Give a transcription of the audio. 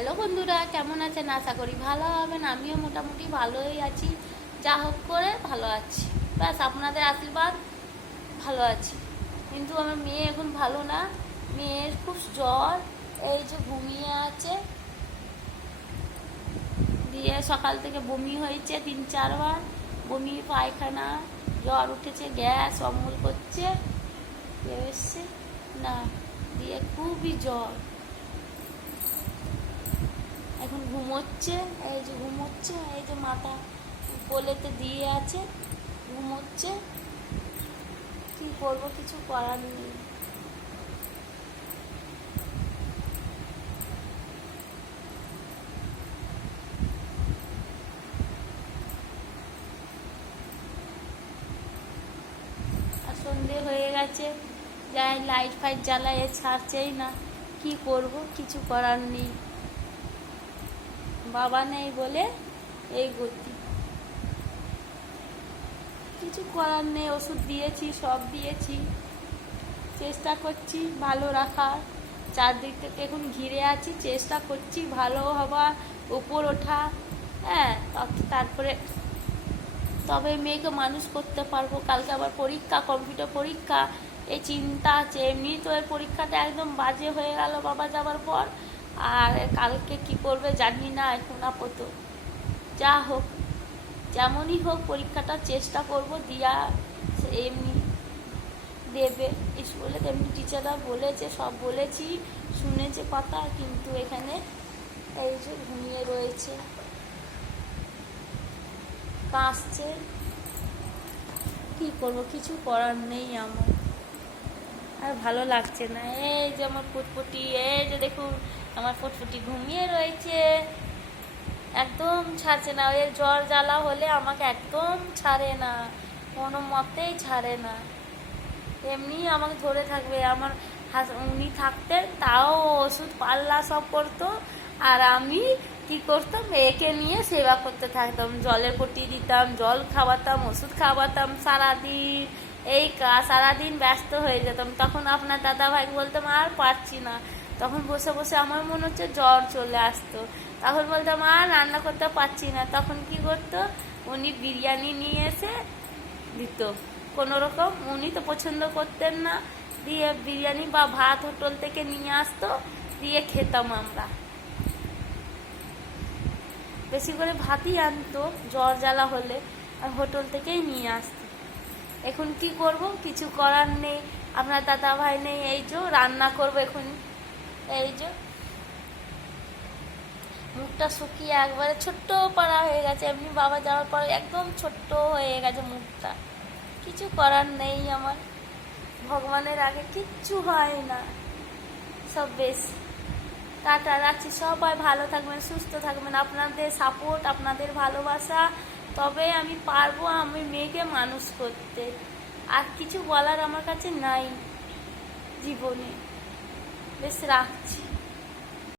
Hello বন্ধুরা, কেমন আছেন? আশা করি ভালো হবেন। আমিও মোটামুটি ভালোই আছি, যা হোক করে ভালো আছি। ব্যাস আপনাদের আশীর্বাদ ভালো আছি। কিন্তু আমার মেয়ে এখন ভালো না, মেয়ের খুব জ্বর, এই যে ঘুমিয়ে আছে, দিয়ে সকাল থেকে বমি হয়েছে 3-4 বার, বমি, পায়খানা, জ্বর উঠেছে, গ্যাস অম্বল করছে, এসছে না, দিয়ে খুবই জ্বর। এখন ঘুমোচ্ছে, এই যে ঘুমোচ্ছে, এই যে মাথা কোলেতে দিয়ে আছে, ঘুমোচ্ছে। কি করব, কিছু করার নেই। আর সন্ধে হয়ে গেছে, যাই লাইট ফাইট জ্বালায় ছাড়ছেই না। কি করব, কিছু করার নেই। বাবা নেই বলে এই গতি, কিছু করার নেই। ওষুধ দিয়েছি, সব দিয়েছি, চেষ্টা করছি ভালো রাখার। চারদিক থেকে এখন ঘিরে আছি, চেষ্টা করছি ভালো হবার, উপর ওঠা। হ্যাঁ, তারপরে তবে মেয়েকে মানুষ করতে পারবো। কালকে আবার পরীক্ষা, কম্পিউটার পরীক্ষা, এই চিন্তা আছে। এমনি তো এর পরীক্ষাটা একদম বাজে হয়ে গেল বাবা যাবার পর। আর কালকে কি করবে জানি না এখন আপাতত। যা হোক, যেমনই হোক, পরীক্ষাটা চেষ্টা করব দিয়া এমনি দেবে। স্কুলে তেমনি টিচাররা বলেছে, সব বলেছি, শুনেছে কথা, কিন্তু এখানে এই যে ঘুমিয়ে রয়েছে, কাঁদছে। কি করব, কিছু করার নেই আমার। আর ভালো লাগছে না। এই যে আমার ফুটফুটি, এই যে দেখুন আমার ফুটফুটি ঘুমিয়ে রয়েছে, একদম ছাড়ছে না। এর জ্বর জ্বালা হলে আমাকে একদম ছাড়ে না, কোনো মতেই ছাড়ে না। এমনি আমাকে ধরে থাকবে। আমার উনি থাকতেন, তাও ওষুধ পাল্লা সব করতো, আর আমি কি করতাম, মেয়েকে নিয়ে সেবা করতে থাকতাম। জলের পটি দিতাম, জল খাওয়াতাম, ওষুধ খাওয়াতাম সারাদিন। এই সারাদিন ব্যস্ত হয়ে যেতাম। তখন আপনার দাদা ভাইকে বলতাম আর পারছি না। তখন বসে বসে আমার মনে হচ্ছে জ্বর চলে আসতো। তখন বলতাম আর রান্না করতে পারছি না। তখন কি করতো, উনি বিরিয়ানি নিয়ে এসে দিত কোনো রকম। উনি তো পছন্দ করতেন না, দিয়ে বিরিয়ানি বা ভাত হোটেল থেকে নিয়ে আসতো, দিয়ে খেতাম আমরা। বেশি করে ভাতই আনতো জ্বর জ্বালা হলে, আর হোটেল থেকেই নিয়ে আসতো। এখন কি করব, কিছু করার নেই। আপনার দাদা ভাই নেই, এই যে রান্না করবো এখন। এই যে মুখটা শুকিয়ে একবারে ছোট্ট পাড়া হয়ে গেছে, এমনি বাবা যাওয়ার পর একদম ছোট্ট হয়ে গেছে মুখটা। কিছু করার নেই আমার, ভগবানের আগে কিচ্ছু হয় না। সব বেশ, টাটা, রাখছি। সবাই ভালো থাকবেন, সুস্থ থাকবেন। আপনাদের সাপোর্ট, আপনাদের ভালোবাসা, তবে আমি পারবো আমি মেয়েকে মানুষ করতে। আর কিছু বলার আমার কাছে নাই জীবনে। বেশ, রাখছি।